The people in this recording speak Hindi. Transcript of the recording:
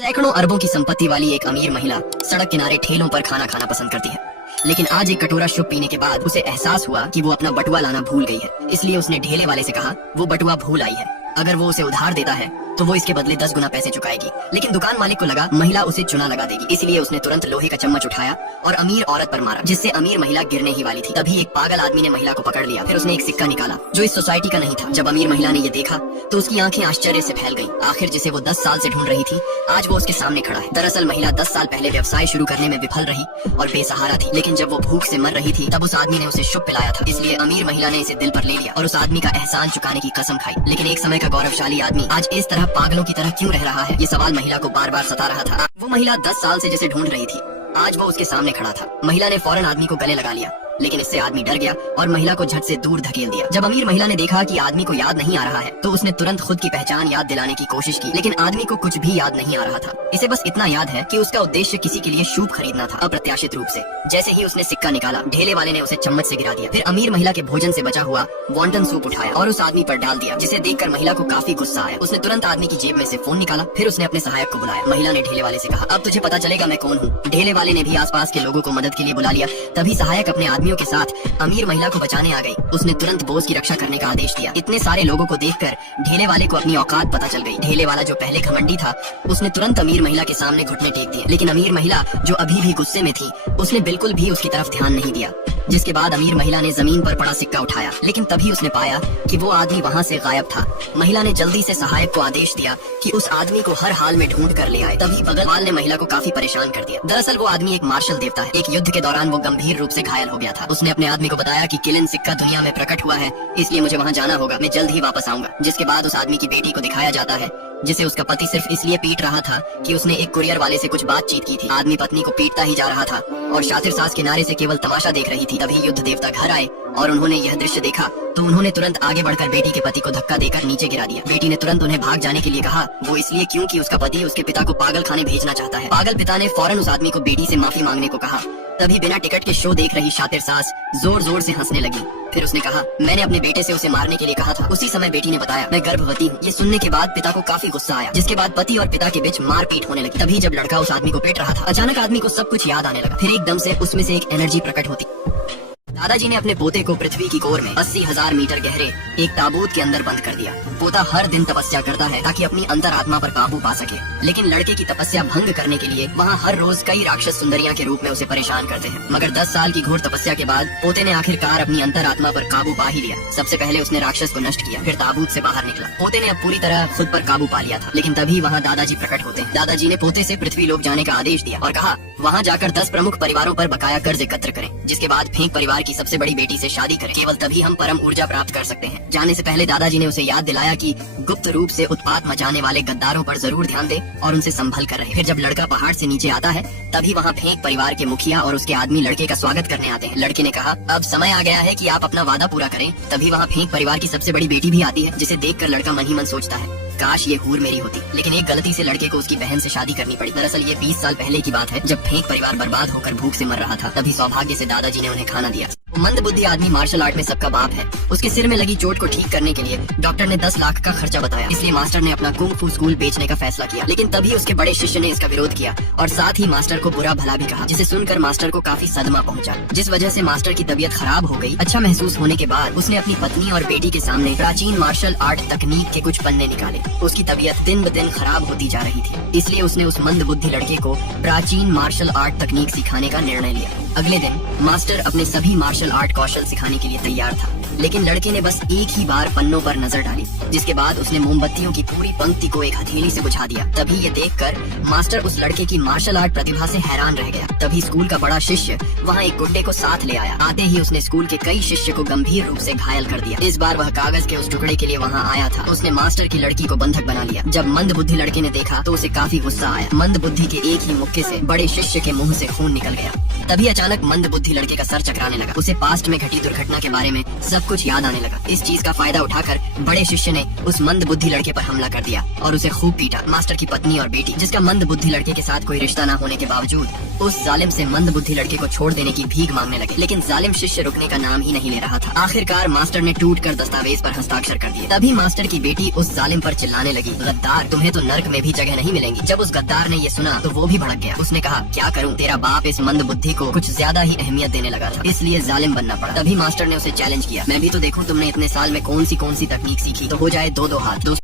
सैकड़ों अरबों की संपत्ति वाली एक अमीर महिला सड़क किनारे ठेलों पर खाना खाना पसंद करती है। लेकिन आज एक कटोरा शुभ पीने के बाद उसे एहसास हुआ कि वो अपना बटुआ लाना भूल गई है। इसलिए उसने ढेले वाले से कहा वो बटुआ भूल आई है, अगर वो उसे उधार देता है तो वो इसके बदले 10 गुना पैसे चुकाएगी। लेकिन दुकान मालिक को लगा महिला उसे चुना लगा देगी, इसलिए उसने तुरंत लोहे का चम्मच उठाया और अमीर औरत पर मारा, जिससे अमीर महिला गिरने ही वाली थी। तभी एक पागल आदमी ने महिला को पकड़ लिया। फिर उसने एक सिक्का निकाला जो इस सोसाइटी का नहीं था। जब अमीर महिला ने ये देखा तो उसकी आंखें आश्चर्य से फैल गईं। आखिर जिसे वो 10 साल से ढूंढ रही थी आज वो उसके सामने खड़ा है। दरअसल महिला 10 साल पहले व्यवसाय शुरू करने में विफल रही और बेसहारा थी, लेकिन जब वो भूख से मर रही थी तब उस आदमी ने उसे शुभ पिलाया था। इसलिए अमीर महिला ने इसे दिल पर ले लिया और उस आदमी का एहसान चुकाने की कसम खाई। लेकिन एक समय का गौरवशाली आदमी आज इस तरह पागलों की तरह क्यों रह रहा है, ये सवाल महिला को बार बार सता रहा था। वो महिला 10 साल से जिसे ढूंढ रही थी आज वो उसके सामने खड़ा था। महिला ने फौरन आदमी को गले लगा लिया, लेकिन इससे आदमी डर गया और महिला को झट से दूर धकेल दिया। जब अमीर महिला ने देखा कि आदमी को याद नहीं आ रहा है तो उसने तुरंत खुद की पहचान याद दिलाने की कोशिश की, लेकिन आदमी को कुछ भी याद नहीं आ रहा था। इसे बस इतना याद है कि उसका उद्देश्य किसी के लिए शुभ खरीदना था। अप्रत्याशित रूप से जैसे ही उसने सिक्का निकाला ढेले वाले ने उसे चम्मच से गिरा दिया। फिर अमीर महिला के भोजन से बचा हुआ वॉन्टन सूप उठाया और उस आदमी पर डाल दिया, जिसे देखकर महिला को काफी गुस्सा आया। उसने तुरंत आदमी की जेब में से फोन निकाला, फिर उसने अपने सहायक को बुलाया। महिला ने ढेले वाले से कहा अब तुझे पता चलेगा मैं कौन हूँ। ढेले वाले ने भी आसपास के लोगों को मदद के लिए बुला लिया। तभी सहायक अपने आदमियों के साथ अमीर महिला को बचाने आ गई। उसने तुरंत बोस की रक्षा करने का आदेश दिया। इतने सारे लोगों को देखकर ढेले वाले को अपनी औकात पता चल गई। ढेले वाला जो पहले घमंडी था उसने तुरंत अमीर महिला के सामने घुटने टेक दिए, लेकिन अमीर महिला जो अभी भी गुस्से में थी उसने बिल्कुल भी उसकी तरफ ध्यान नहीं दिया। जिसके बाद अमीर महिला ने जमीन पर पड़ा सिक्का उठाया, लेकिन तभी उसने पाया कि वो आदमी वहाँ से गायब था। महिला ने जल्दी से सहायक को आदेश दिया कि उस आदमी को हर हाल में ढूंढ कर ले आए। तभी बगल वाले ने महिला को काफी परेशान कर दिया। दरअसल वो आदमी एक मार्शल देवता है। एक युद्ध के दौरान वो गंभीर रूप से घायल हो गया था। उसने अपने आदमी को बताया कि किलिन सिक्का दुनिया में प्रकट हुआ है, इसलिए मुझे वहाँ जाना होगा, मैं जल्द ही वापस आऊंगा। जिसके बाद उस आदमी की बेटी को दिखाया जाता है जिसे उसका पति सिर्फ इसलिए पीट रहा था कि उसने एक कुरियर वाले से कुछ बातचीत की थी। आदमी पत्नी को पीटता ही जा रहा था और शातिर सास किनारे से केवल तमाशा देख रही थी। तभी युद्ध देवता घर आए और उन्होंने यह दृश्य देखा तो उन्होंने तुरंत आगे बढ़कर बेटी के पति को धक्का देकर नीचे गिरा दिया। बेटी ने तुरंत उन्हें भाग जाने के लिए कहा, वो इसलिए क्योंकि उसका पति उसके पिता को पागल खाने भेजना चाहता है। पागल पिता ने फौरन उस आदमी को बेटी से माफी मांगने को कहा। तभी बिना टिकट के शो देख रही शातिर सास जोर जोर से हंसने लगी। फिर उसने कहा मैंने अपने बेटे से उसे मारने के लिए कहा था। उसी समय बेटी ने बताया मैं गर्भवती हूँ। ये सुनने के बाद पिता को काफी गुस्सा आया, जिसके बाद पति और पिता के बीच मारपीट होने लगी। तभी जब लड़का उस आदमी को पीट रहा था अचानक आदमी को सब कुछ याद आने लगा। फिर एकदम से उसमें से एक एनर्जी प्रकट होती। दादाजी ने अपने पोते को पृथ्वी की कोर में 80,000 मीटर गहरे एक ताबूत के अंदर बंद कर दिया। पोता हर दिन तपस्या करता है ताकि अपनी अंतरात्मा पर काबू पा सके, लेकिन लड़के की तपस्या भंग करने के लिए वहाँ हर रोज कई राक्षस सुंदरियां के रूप में उसे परेशान करते हैं। मगर 10 साल की घोर तपस्या के बाद पोते ने आखिरकार अपनी अंतरात्मा पर काबू पा ही लिया। सबसे पहले उसने राक्षस को नष्ट किया, फिर ताबूत से बाहर निकला। पोते ने अब पूरी तरह खुद पर काबू पा लिया था। लेकिन तभी वहाँ दादाजी प्रकट होते हैं। दादाजी ने पोते से पृथ्वी लोक जाने का आदेश दिया और कहा वहाँ जाकर 10 प्रमुख परिवारों पर बकाया कर्ज एकत्र करें, जिसके बाद फेंक परिवार की सबसे बड़ी बेटी से शादी करें। केवल तभी हम परम ऊर्जा प्राप्त कर सकते हैं। जाने से पहले दादाजी ने उसे याद दिलाया कि गुप्त रूप से उत्पात मचाने वाले गद्दारों पर जरूर ध्यान दे और उनसे संभल कर रहे। फिर जब लड़का पहाड़ से नीचे आता है तभी वहाँ फेंक परिवार के मुखिया और उसके आदमी लड़के का स्वागत करने आते हैं। लड़के ने कहा अब समय आ गया है कि आप अपना वादा पूरा करें। तभी वहाँ फेंक परिवार की सबसे बड़ी बेटी भी आती है, जिसे देखकर लड़का मन ही मन सोचता है काश ये हूर मेरी होती। लेकिन एक गलती से लड़के को उसकी बहन से शादी करनी पड़ी। दरअसल ये 20 साल पहले की बात है, जब फेंक परिवार बर्बाद होकर भूख से मर रहा था। तभी सौभाग्य से दादाजी ने उन्हें खाना दिया। मंद बुद्धि आदमी मार्शल आर्ट में सबका बाप है। उसके सिर में लगी चोट को ठीक करने के लिए डॉक्टर ने 10 लाख का खर्चा बताया, इसलिए मास्टर ने अपना कुंग फू स्कूल बेचने का फैसला किया। लेकिन तभी उसके बड़े शिष्य ने इसका विरोध किया और साथ ही मास्टर को बुरा भला भी कहा, जिसे सुनकर मास्टर को काफी सदमा पहुंचा, जिस वजह से मास्टर की तबीयत खराब हो गई। अच्छा महसूस होने के बाद उसने अपनी पत्नी और बेटी के सामने प्राचीन मार्शल आर्ट तकनीक के कुछ पन्ने निकाले। उसकी तबीयत दिन ब दिन खराब होती जा रही थी, इसलिए उसने उस मंद बुद्धि लड़के को प्राचीन मार्शल आर्ट तकनीक सिखाने का निर्णय लिया। अगले दिन मास्टर अपने सभी मार्शल आर्ट कौशल सिखाने के लिए तैयार था, लेकिन लड़के ने बस एक ही बार पन्नों पर नजर डाली, जिसके बाद उसने मोमबत्तियों की पूरी पंक्ति को एक हथेली से बुझा दिया। तभी ये देखकर मास्टर उस लड़के की मार्शल आर्ट प्रतिभा से हैरान रह गया। तभी स्कूल का बड़ा शिष्य वहाँ एक गुड्डे को साथ ले आया। आते ही उसने स्कूल के कई शिष्य को गंभीर रूप से घायल कर दिया। इस बार वह कागज के उस टुकड़े के लिए वहाँ आया था। उसने मास्टर की लड़की को बंधक बना लिया। जब मंद बुद्धि लड़के ने देखा तो उसे काफी गुस्सा आया। मंद बुद्धि के एक ही मुक्के से बड़े शिष्य के मुंह से खून निकल गया। तभी अचानक मंद बुद्धि लड़के का सर चकराने लगा। उसे पास्ट में घटी दुर्घटना के बारे में सब कुछ याद आने लगा। इस चीज का फायदा उठाकर बड़े शिष्य ने उस मंद बुद्धि लड़के पर हमला कर दिया और उसे खूब पीटा। मास्टर की पत्नी और बेटी, जिसका मंद बुद्धि लड़के के साथ कोई रिश्ता न होने के बावजूद, उस जालिम से मंद बुद्धि लड़के को छोड़ देने की भीख मांगने लगे, लेकिन जालिम शिष्य रुकने का नाम ही नहीं ले रहा था। आखिरकार मास्टर ने टूटकर दस्तावेज पर हस्ताक्षर कर दिए। तभी मास्टर की बेटी उस जालिम पर चिल्लाने लगी, गद्दार, तुम्हें तो नर्क में भी जगह नहीं मिलेगी। जब उस गद्दार ने ये सुना तो वो भी भड़क गया। उसने कहा, क्या करूं, तेरा बाप इस मंद बुद्धि को कुछ ज्यादा ही अहमियत देने लगा था, इसलिए जालिम बनना पड़ा। तभी मास्टर ने उसे चैलेंज किया, मैं भी तो देखूं तुमने इतने साल में कौन सी तकनीक सीखी, तो हो जाए दो हाथ।